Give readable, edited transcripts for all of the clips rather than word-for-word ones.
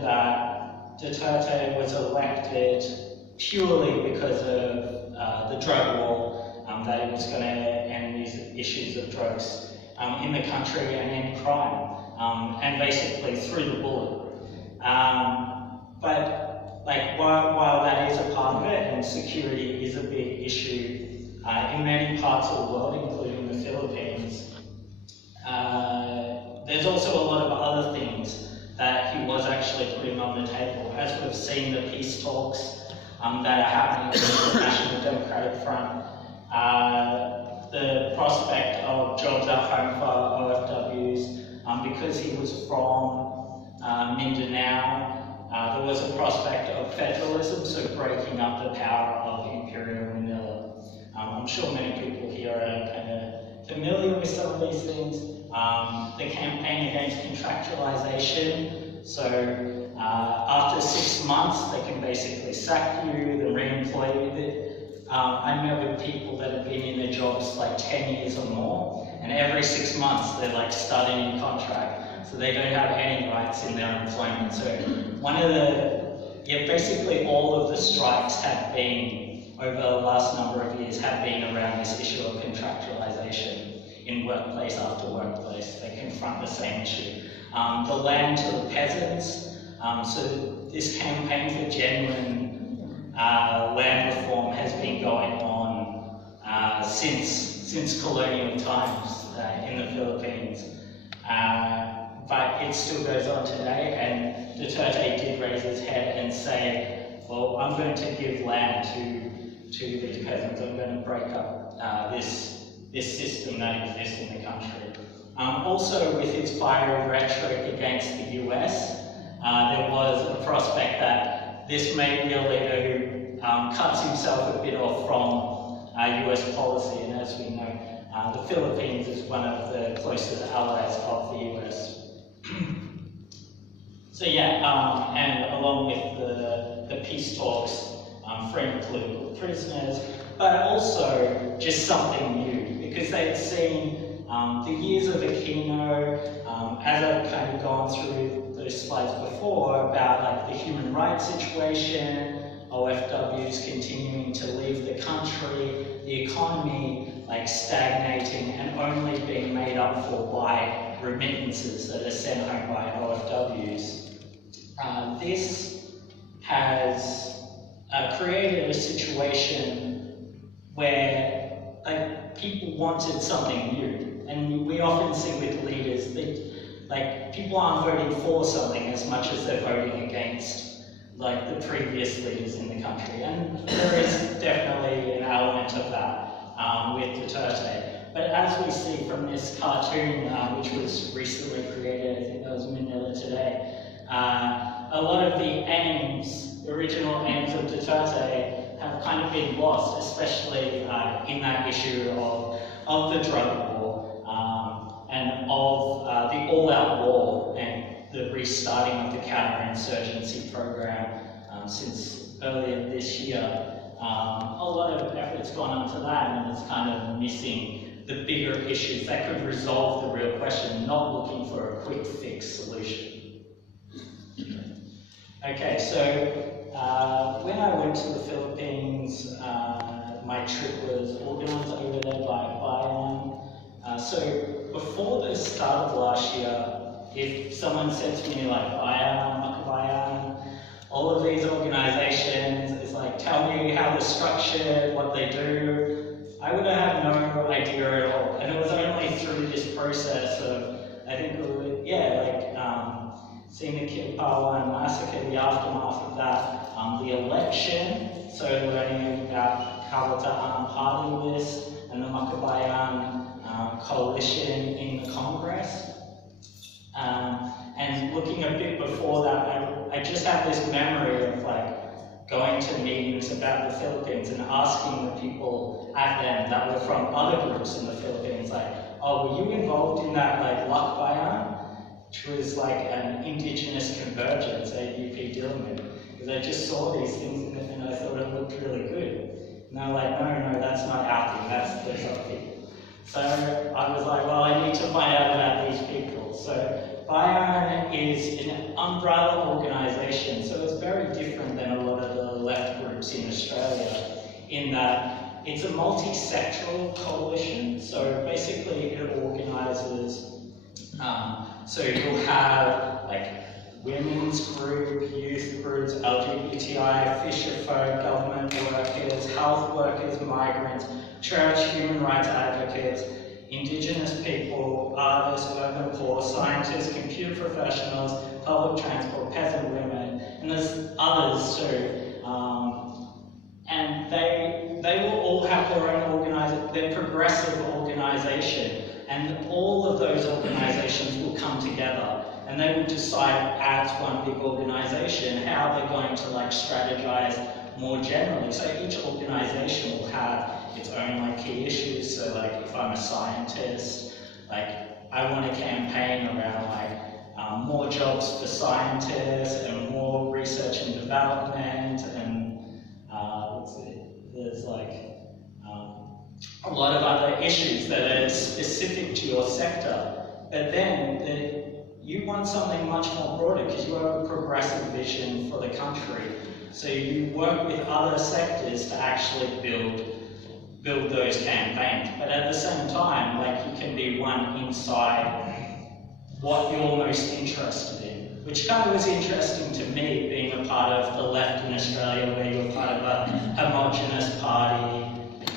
important that Duterte was elected purely because of the drug war, that he was going to end these issues of drugs in the country and end crime, and basically threw the bullet. But like while that is a part of it, and security is a big issue in many parts of the world, including the Philippines, there's also a lot of other things that he was actually putting on the table. As we've seen, the peace talks that are happening with the National Democratic Front, the prospect of jobs at home for OFWs, because he was from Mindanao, there was a prospect of federalism, so breaking up the power of Imperial Manila. I'm sure many people here are kind of familiar with some of these things. The campaign against contractualization, so after 6 months they can basically sack you and re-employ you. I met with people that have been in their jobs like 10 years or more, and every 6 months they're like starting a contract, so they don't have any rights in their employment. So basically all of the strikes have been, over the last number of years, have been around this issue of contractualization in workplace after workplace. They confront the same issue. The land to the peasants, so this campaign for genuine land reform has been going on since colonial times in the Philippines. But it still goes on today, and Duterte did raise his head and say, well, I'm going to give land to these peasants. I'm going to break up this system that exists in the country. Also, with his fiery rhetoric against the US, there was a prospect that this may be a leader who cuts himself a bit off from US policy, and as we know, the Philippines is one of the closest allies of the US. So yeah, and along with the peace talks, freeing political prisoners, but also just something new, because they had seen the years of Aquino, as I've kind of gone through those slides before, about like the human rights situation, OFWs continuing to leave the country, the economy like stagnating and only being made up for by remittances that are sent home by OFWs. This has created a situation where like people wanted something new, and we often see with leaders that like people aren't voting for something as much as they're voting against like the previous leaders in the country, and there is definitely an element of that with Duterte. But as we see from this cartoon, which was recently created, I think that was Manila Today, a lot of the aims, the original aims of Duterte have kind of been lost, especially in that issue of the drug war and of the all-out war and the restarting of the counterinsurgency program since earlier this year. A lot of effort's gone into that, and it's kind of missing the bigger issues that could resolve the real question, not looking for a quick fix solution. Okay, so when I went to the Philippines, my trip was organised over there by Bayan. So before the start of last year, if someone said to me like Bayan, Makabayan, all of these organisations, it's like, tell me how they're structured, what they do, I would have had no idea at all. And it was only through this process of, I think it was, seeing the Philippine-Australia massacre, the aftermath of that, the election, so learning about Kabataan party list and the Makabayan coalition in the Congress. And looking a bit before that, I just have this memory of like going to meetings about the Philippines and asking the people at them that were from other groups in the Philippines, like, oh, were you involved in that like Lakbayan, which was like an indigenous convergence at UP Diliman? Because I just saw these things and I thought it looked really good. And they're like, no, that's not our thing, that's those other people. So I was like, well, I need to find out about these people. So Bayern is an umbrella organisation, so it's very different than a lot of the left groups in Australia, in that it's a multi-sectoral coalition. So basically it organises, so you'll have like women's group, youth groups, LGBTI, fisher folk, government workers, health workers, migrants, church, human rights advocates, Indigenous people, artists, urban poor, scientists, computer professionals, public transport, peasant women, and there's others too. And they will all have their own their progressive organisation, and all of those organisations will come together, and they will decide as one big organisation how they're going to like strategize more generally. So each organisation will have its own like key issues. So like if I'm a scientist, like I want to campaign around like more jobs for scientists and more research and development, and there's like a lot of other issues that are specific to your sector. But then you want something much more broader because you have a progressive vision for the country. So you work with other sectors to actually build those campaigns. But at the same time, like you can be one inside what you're most interested in, which kind of was interesting to me, being a part of the left in Australia, where you're part of a homogenous party.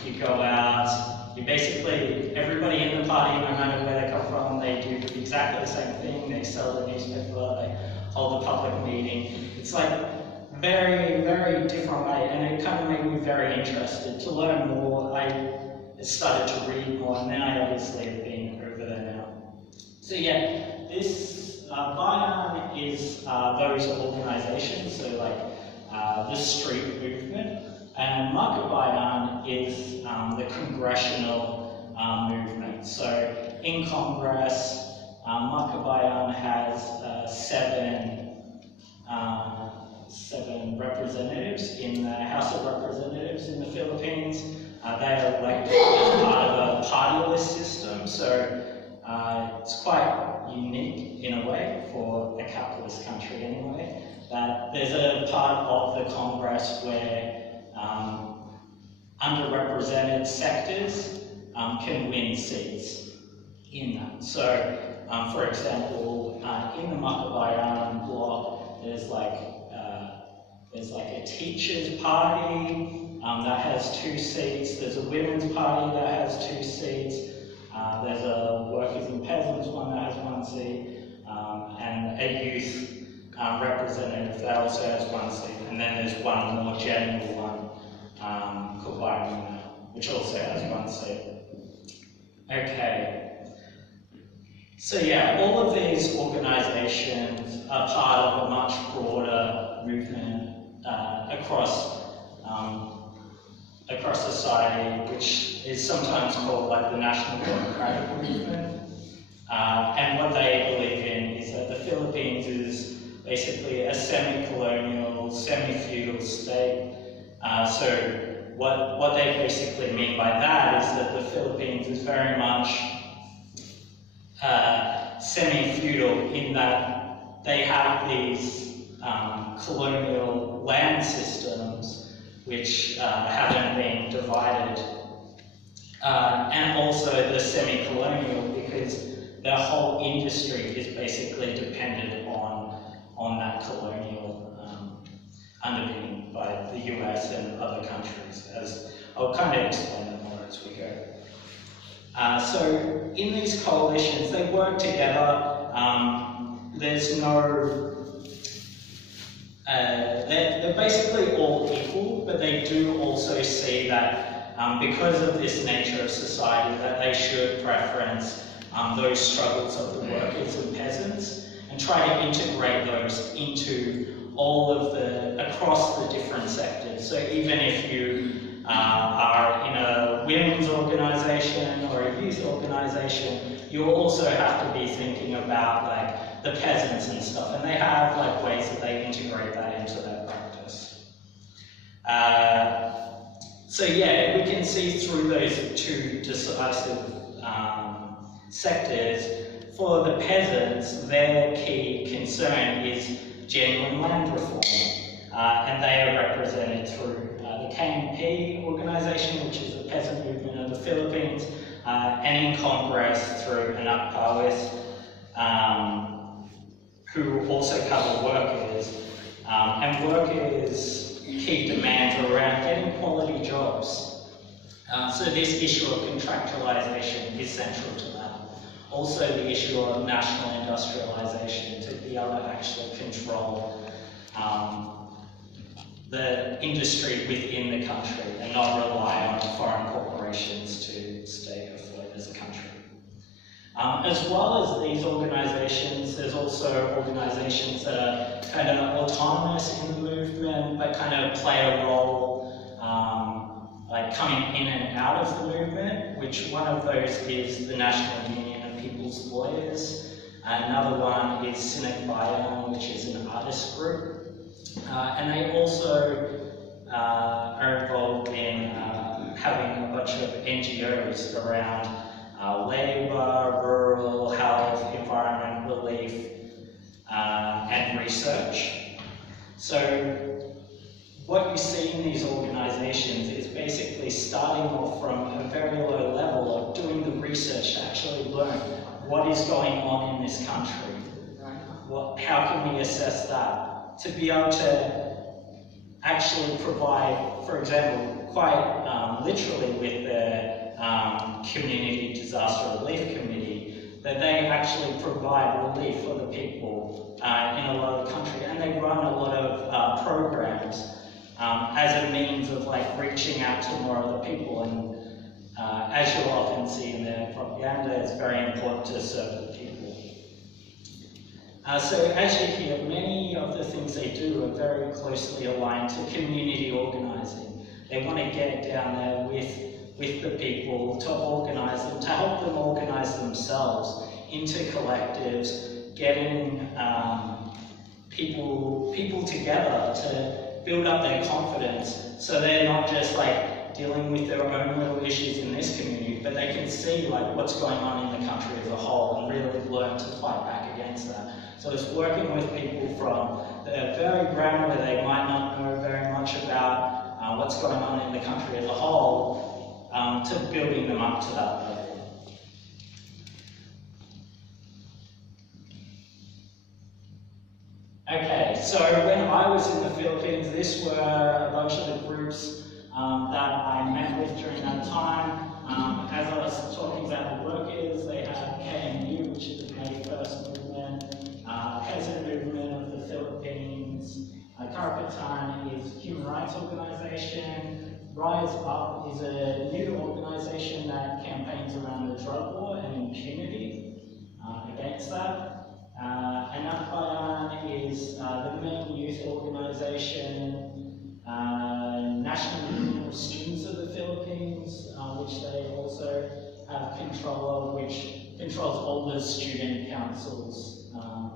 You go out, you basically, everybody in the party, no matter where they come from, they do exactly the same thing. They sell the newspaper, they hold a public meeting. It's like very, very different way, and it kind of made me very interested to learn more. I started to read more, and then I obviously have been over there now. So yeah, this Bayern is those organisations, so like the street movement, and Market Bayern is the congressional movement. So in Congress, Market Bayern has seven representatives in the House of Representatives in the Philippines. They are elected as part of a partyless system, so it's quite unique in a way for a capitalist country anyway, that there's a part of the Congress where underrepresented sectors can win seats in that. So, for example, in the Market Bayern bloc, there's like a teachers' party that has 2 seats. There's a women's party that has 2 seats. There's a workers and peasants one that has 1 seat, and a youth representative that also has 1 seat. And then there's one more general one called Bayern, which also has 1 seat. Okay. So yeah, all of these organisations are part of a much broader movement across society, which is sometimes called like the National Democratic Movement. And what they believe in is that the Philippines is basically a semi-colonial, semi-feudal state. So what they basically mean by that is that the Philippines is very much semi-feudal in that they have these colonial land systems which haven't been divided, and also the semi-colonial because their whole industry is basically dependent on that colonial underpinning by the US and other countries, as I'll kind of explain it more as we go. So in these coalitions, they work together. There's no they're basically all equal, but they do also see that because of this nature of society, that they should preference those struggles of the workers and peasants and try to integrate those into all of across the different sectors. So even if you are in a women's organisation or a youth organisation, you also have to be thinking about like the peasants and stuff, and they have like ways that they integrate that into their practice. So yeah, we can see through those 2 decisive sectors for the peasants, their key concern is genuine land reform, and they are represented through the KMP organisation, which is the peasant movement of the Philippines, and in Congress through Anak Pawis, who also cover workers, and workers' key demands are around getting quality jobs. So this issue of contractualisation is central to that. Also the issue of national industrialisation, to be able to actually control the industry within the country and not rely on foreign corporations to stay afloat as a country. As well as these organisations, there's also organisations that are kind of autonomous in the movement, but kind of play a role like coming in and out of the movement, which one of those is the National Union of People's Lawyers. Another one is Sinek Bayan, which is an artist group. And they also are involved in having a bunch of NGOs around labour, rural health, environment relief, and research. So what you see in these organisations is basically starting off from a very low level of doing the research to actually learn what is going on in this country. How can we assess that? To be able to actually provide, for example, quite literally with the Community Disaster Relief Committee, that they actually provide relief for the people in a lot of the country, and they run a lot of programs as a means of like reaching out to more other people. And as you'll often see in their propaganda, it's very important to serve the people. So as you hear, many of the things they do are very closely aligned to community organising. They want to get down there with the people to organise them, to help them organise themselves into collectives, getting people together to build up their confidence, so they're not just like dealing with their own little issues in this community, but they can see like what's going on in the country as a whole and really learn to fight back against that. So it's working with people from the very ground where they might not know very much about what's going on in the country as a whole, to building them up to that level. Okay, so when I was in the Philippines, this were a bunch of the groups that I met with during that time. As I was talking about the workers, they have KMU, which is the May First Movement, Peasant Movement of the Philippines, Karapatan is a human rights organisation, Rise Up is a new organisation that campaigns around the drug war and impunity against that. Anak Pawis is the main youth organisation, National Union of Students of the Philippines, which they also have control of, which controls all the student councils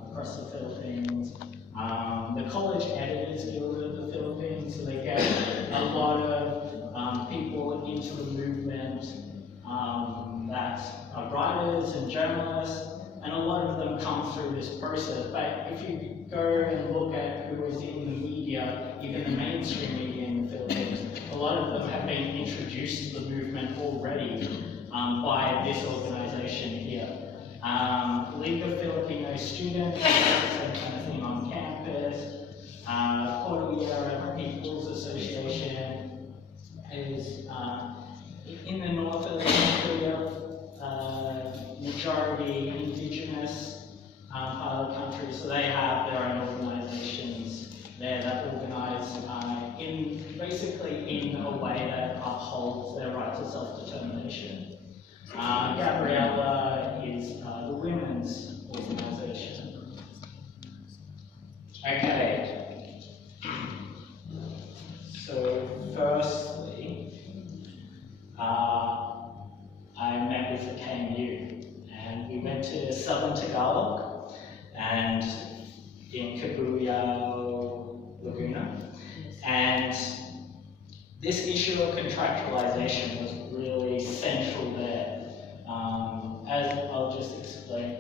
across the Philippines. The College Editors Guild of the Philippines, so they get a lot of people into the movement that are writers and journalists, and a lot of them come through this process. But if you go and look at who is in the media, even the mainstream media in the Philippines, a lot of them have been introduced to the movement already by this organisation here. League of Filipino Students, same kind of thing on campus. Cordillera People's Association is in the north of the country, majority indigenous part of the country, so they have their own organisations there that organise basically in a way that upholds their right to self-determination. Gabriella is the women's organisation. Okay. So firstly, I met with the KMU, and we went to Southern Tagalog and in Cabuyao, Laguna, and this issue of contractualization was really central there. As I'll just explain,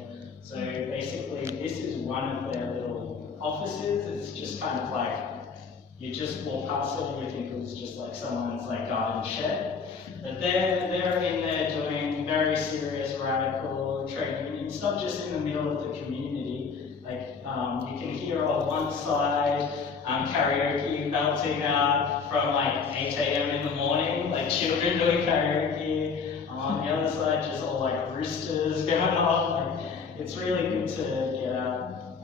You just walk past it and you think it was just like someone's like garden shed. But they're in there doing very serious radical trade unions, not just in the middle of the community. Like you can hear on one side karaoke belting out from like 8 AM in the morning, like children doing karaoke. On the other side, just all like roosters going on. Like, it's really good to get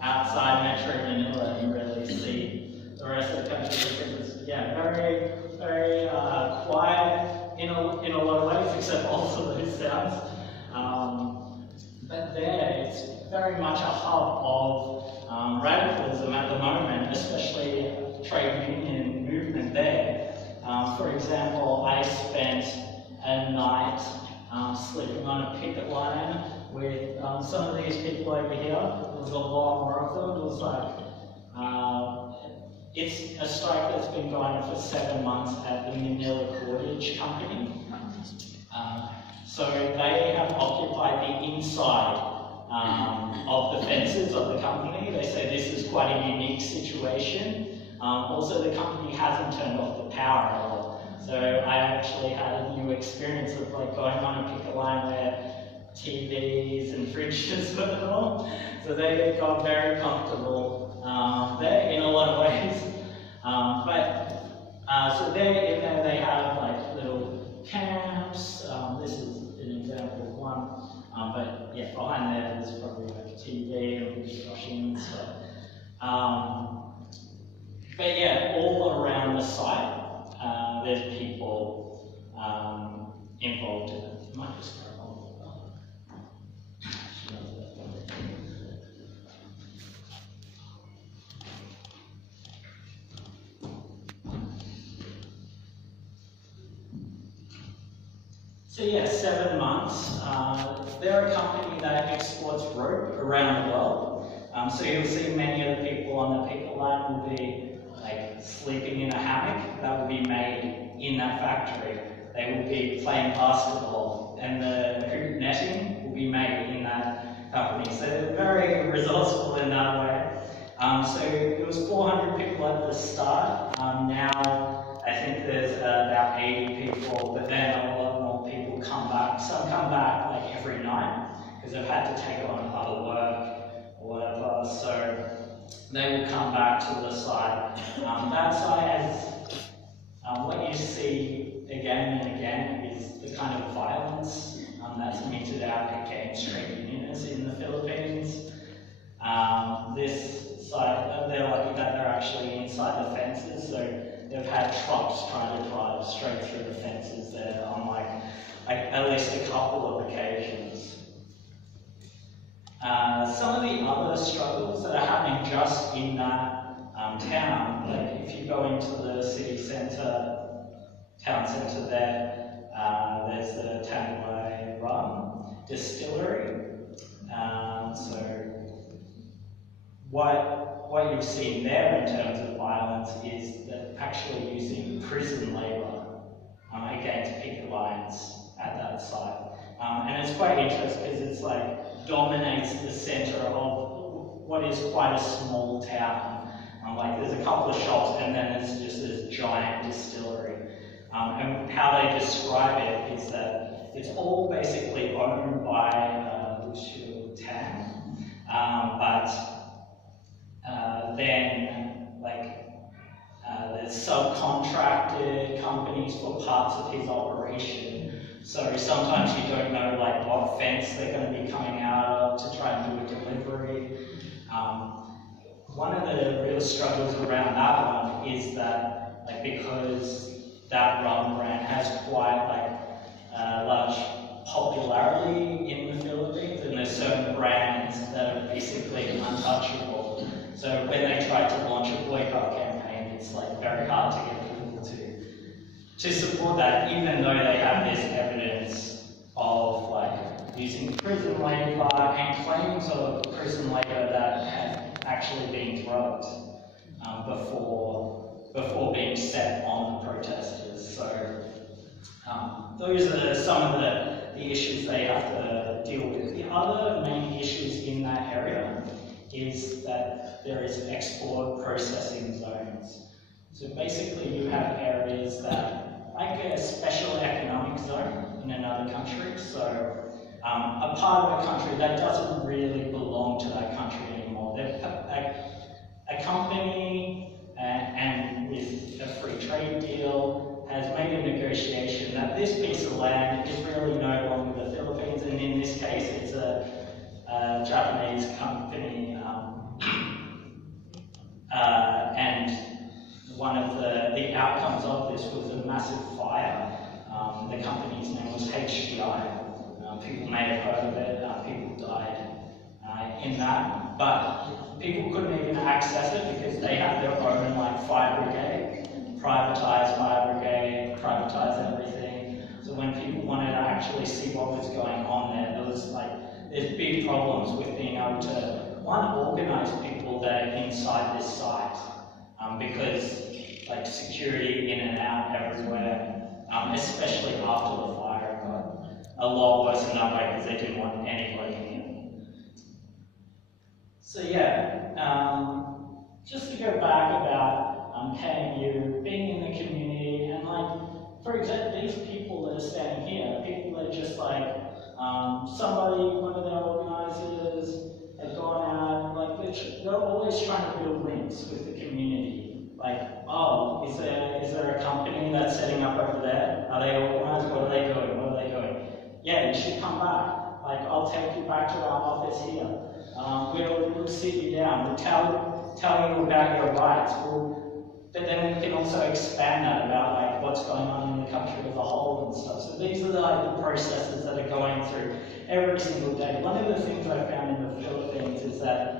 outside Metro Manila and really see the rest of the country, because yeah, very, very quiet in a lot of ways, except also those sounds. But there, it's very much a hub of radicalism at the moment, especially trade union movement there. For example, I spent a night sleeping on a picket line with some of these people over here. There was a lot more of them. It was like, it's a strike that's been going on for 7 months at the Manila Cordage Company. So they have occupied the inside of the fences of the company. They say this is quite a unique situation. Also, the company hasn't turned off the power at all. So I actually had a new experience of like going on a picket line where TVs and fridges were on. So they got very comfortable there in a lot of ways. So there in there they have like little camps. This is an example of one. But yeah, behind there there's probably like a TV and dishwashing and stuff. But yeah, all around the site there's people involved in it. You might just go on. So yeah, 7 months. They're a company that exports rope around the world. So you'll see many of the people on the picket line will be like sleeping in a hammock that will be made in that factory. They will be playing basketball, and the hoop netting will be made in that company. So they're very resourceful in that way. So it was 400 people at the start. Now I think there's about 80 people, but then a lot more people come back. Some come back like every night because they've had to take on other work or whatever. So they will come back to the site. That site has what you see again and again is the kind of violence that's meted out against trade unionists in the Philippines. This site, they're lucky that they're actually inside the fences, so they've had trucks trying to drive straight through the fences there on like at least a couple of occasions. Some of the other struggles that are happening just in that town, like if you go into the city centre, town centre there, there's the Tanway Rum distillery. So what you've seen there in terms of violence is that actually using prison labour against picket lines at that site. And it's quite interesting because it's like dominates the centre of what is quite a small town. Like there's a couple of shops and then there's just this giant distillery. And how they describe it is that it's all basically owned by Tan, but then like there's subcontracted companies for parts of his operation. So sometimes you don't know like what fence they're going to be coming out of to try and do a delivery. One of the real struggles around that one is that like because that rum brand has quite like large popularity in the Philippines, and there's certain brands that are basically untouchable. So when they try to launch a boycott campaign, it's like very hard to get people to support that, even though they have this evidence of like using prison labour and claims of prison labour that had actually been drugged before being set on the protesters. So those are some of the issues they have to deal with. The other main issues in that area is that there is export processing zones. So So basically you have areas that, like a special economic zone in another country, so a part of a country that doesn't really belong to that country anymore. A company and with a free trade deal has made a negotiation that this piece of land is really no longer the Philippines, and in this case it's a Japanese company, and one of the outcomes of this was a massive fire. The company's name was HDI. People may have heard of it, people died in that, but people couldn't even access it because they had their own like fire brigade, privatized fire brigade, privatized everything. So when people wanted to actually see what was going on there's big problems with being able to, one, organize people that are inside this site, because like security in and out everywhere, especially after the fire got a lot worse than that way because they didn't want anybody in. So yeah, just to go back about KMU, being in the community, and like, for example, these people that are standing here, people that are just like, somebody, one of their organizers had gone out, like they're always trying to build links with the community. Like, oh, is there a company that's setting up over there? Are they organized? What are they doing? What are they doing? Yeah, you should come back. Like, I'll take you back to our office here. We'll sit you down. We'll tell you about your rights. But then we can also expand that about like what's going on in the country as a whole and stuff. So these are the processes that are going through every single day. One of the things I found in the Philippines is that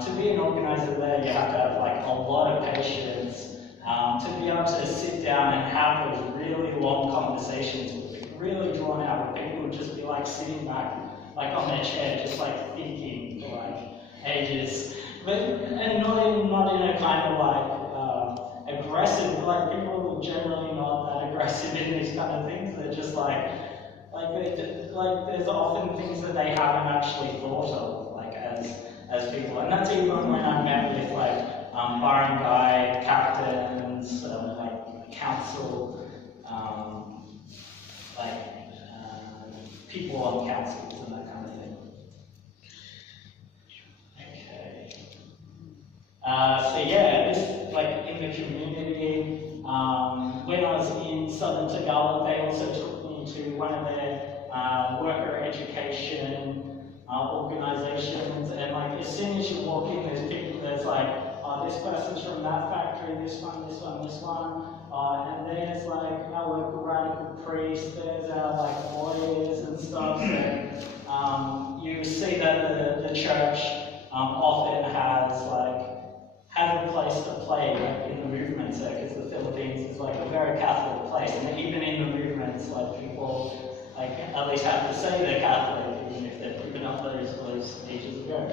to be an organizer there, you have to have like a lot of patience to be able to sit down and have those really long conversations with really drawn out, where people would just be like sitting back, like on their chair, just like thinking for like ages, and not in a kind of like aggressive. Like people are generally not that aggressive in these kind of things. They're just like there's often things that they haven't actually thought of, like as people, and that's even when I met with like barangay captains, like council, people on councils and that kind of thing. Okay. So yeah, this like in the community. When I was in Southern Tagalog, they also took me to one of their worker education organizations, and like as soon as you walk in, there's people that's like, oh, this person's from that factory, this one, and there's like our local radical priest, there's our like lawyers and stuff. So you see that the church often has a place to play like in the movements there, because the Philippines is like a very Catholic place, and even in the movements, like people like at least have to say they're Catholic, even if they've given up those ages ago.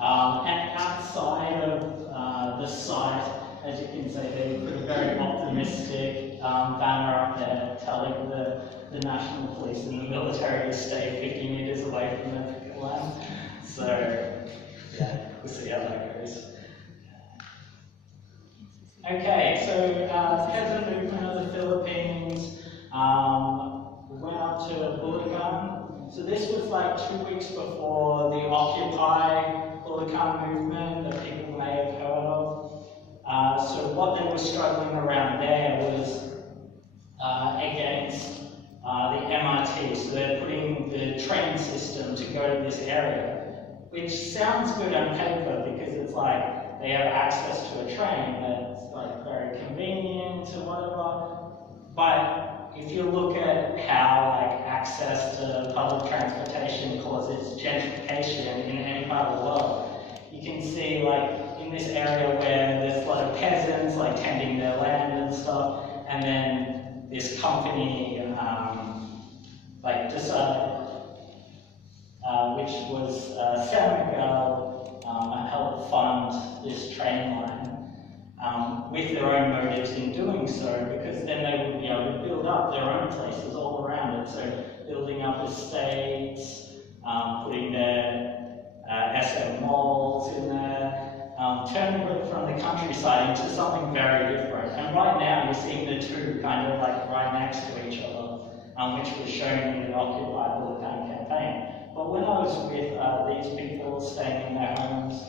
And outside of the site, as you can see, they put a very optimistic banner up there telling the National Police and the military to stay 50 meters away from the picket line. So, yeah, we'll see how that goes. Okay, so peasant movement of the Philippines went up to Bulacan. So this was like 2 weeks before the Occupy Bulacan movement that people may have heard of. So what they were struggling around there was against the MRT. So they're putting the train system to go to this area, which sounds good on paper because it's like they have access to a train that's like very convenient or whatever. But if you look at how like access to public transportation causes gentrification in any part of the world, you can see like in this area where there's a lot of peasants like tending their land and stuff, and then this company decided, which was San Miguel, helped fund this train line with their own motives in doing so, because then they would be able to build up their own places all around it. So building up estates, putting their SM malls in there, turning from the countryside into something very different. And right now you're seeing the two kind of like right next to each other, which was shown in the Occupy Bullock campaign. But when I was with these people staying in their homes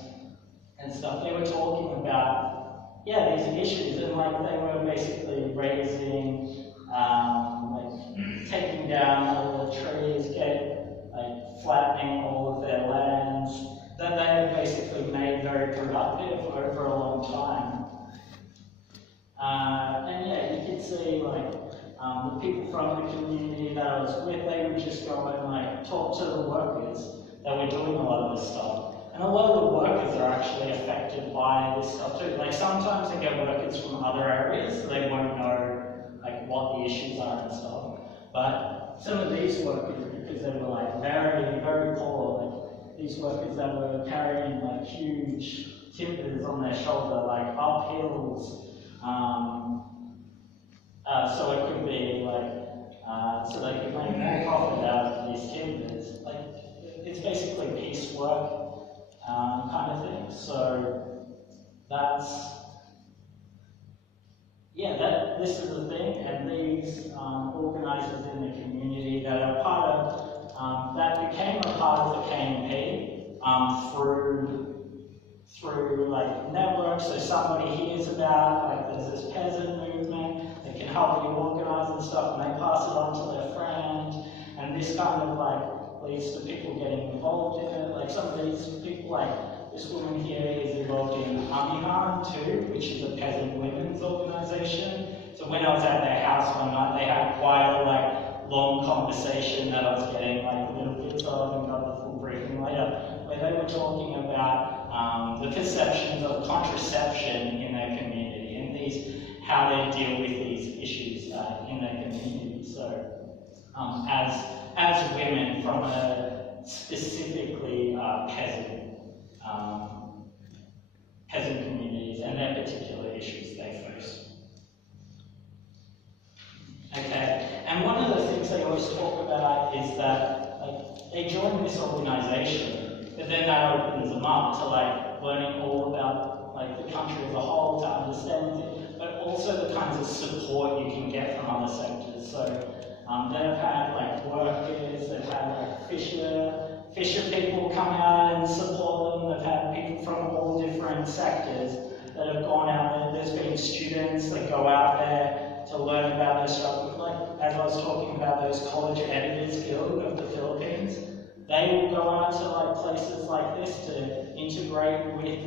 and stuff, they were talking about, yeah, these issues, and like they were basically raising, like taking down all the trees, like flattening all of their lands, that they had basically made very productive over a long time. And yeah, you could see like the people from the community that I was with, they would just go and like talk to the workers that were doing a lot of this stuff. And a lot of the workers are actually affected by this stuff too. Like sometimes they get workers from other areas, so they won't know like what the issues are and stuff. But some of these workers, because they were like very, very poor, like these workers that were carrying like huge timbers on their shoulder, like up hills. So it could be like, so they could make more profit out of these timbers. Like, it's basically piecework kind of thing. So that's, yeah, this is the thing. And these organisers in the community that are part of, that became a part of the KMP through like networks. So somebody hears about, like there's this peasant movement, they can help you organise and stuff, and they pass it on to their friend, and this kind of like leads to people getting involved in it. Like some of these people, like this woman here is involved in Amihan too, which is a peasant women's organisation. So when I was at their house one night, they had quite a like long conversation that I was getting like little bits of, and got the full briefing later, where they were talking about the perceptions of contraception in their community and how they deal with these issues in their community. So as women from a specifically peasant communities and their particular issues they face. Okay, and one of the things they always talk about is that like they join this organisation, but then that opens them up to like learning all about like the country as a whole, to understand it, but also the kinds of support you can get from other sectors. So they've had like workers, they've had like fisher people come out and support them, they've had people from all different sectors that have gone out there. There's been students that go out there to learn about their struggles. Like as I was talking about those College Editors Guild of the Philippines, they will go out to like places like this to integrate with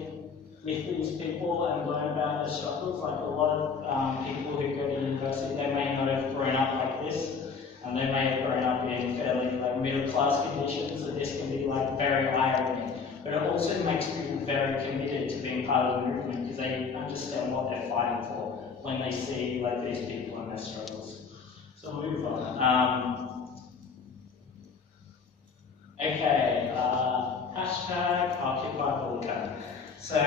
these people and learn about their struggles. Like a lot of people who go to university, they may not have grown up like this, and they may have grown up in fairly like middle class conditions, so this can be like very eye-opening. But it also makes people very committed to being part of the movement because they understand what they're fighting for when they see like these people and their struggles. So we'll move on. Okay, hashtag Occupy Bullock. So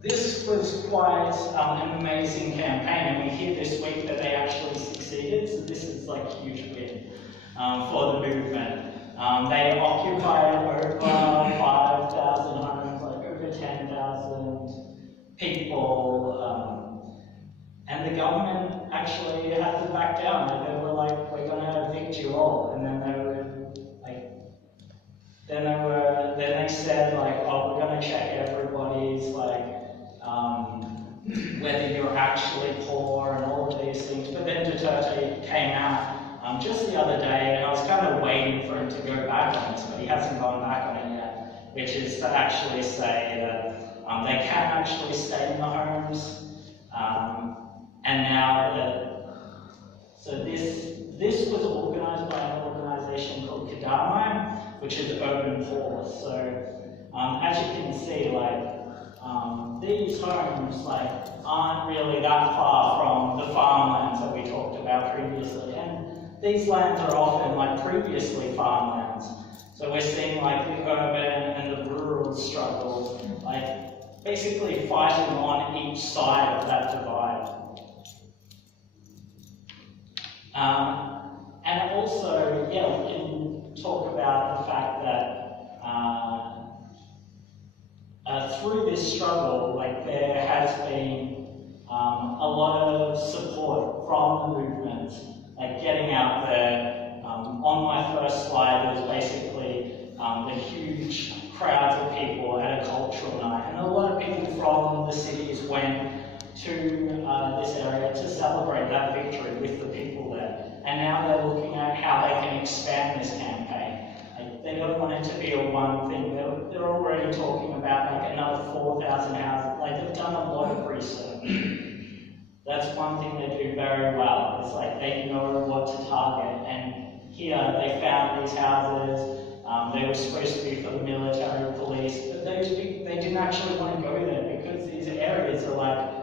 this was quite an amazing campaign, and we hear this week that they actually succeeded, so this is like a huge win for the movement. They occupied over 5,000 homes, like over 10,000 people, and the government actually had to back down. Like, they were like, we're going to evict you all, and then they were like, then they said like, oh, we're going to check everybody's like, whether you're actually poor and all of these things. But then Duterte came out just the other day, and I was kind of waiting for him to go back on this, but he hasn't gone back on it yet, which is to actually say that they can actually stay in the homes, and now that, so this was organised by an organisation called Kadamai, which is urban poor. So as you can see, like these homes like aren't really that far from the farmlands that we talked about previously, and these lands are often like previously farmlands. So we're seeing like the urban and the rural struggle, like basically fighting on each side of that divide. And also, yeah, we can talk about the fact that through this of support from the movement, like getting out there. On my first slide, it was basically the huge crowds of people at a cultural night, and a lot of people from the cities went to this area to celebrate that victory with the people there. And now they're looking at how they can expand this campaign. Like, they don't want it to be a one thing. They're already talking about like another 4,000 houses. Like, they've done a lot of research. That's one thing they do very well. It's like they know what to target. And here they found these houses. They were supposed to be for the military or police, but they didn't actually want to go there because these areas are like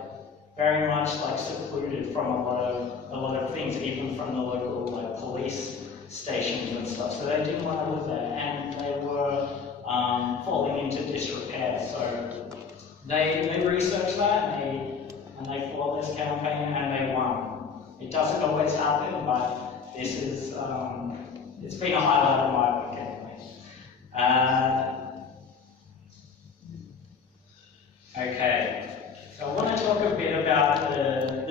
very much like secluded from a lot of things, even from the local like police stations and stuff. So they didn't want to live there, and they were falling into disrepair. So they researched that and they fought this campaign and they won. It doesn't always happen, but this is it's been a highlight of my work anyway. Okay, so I want to talk a bit about the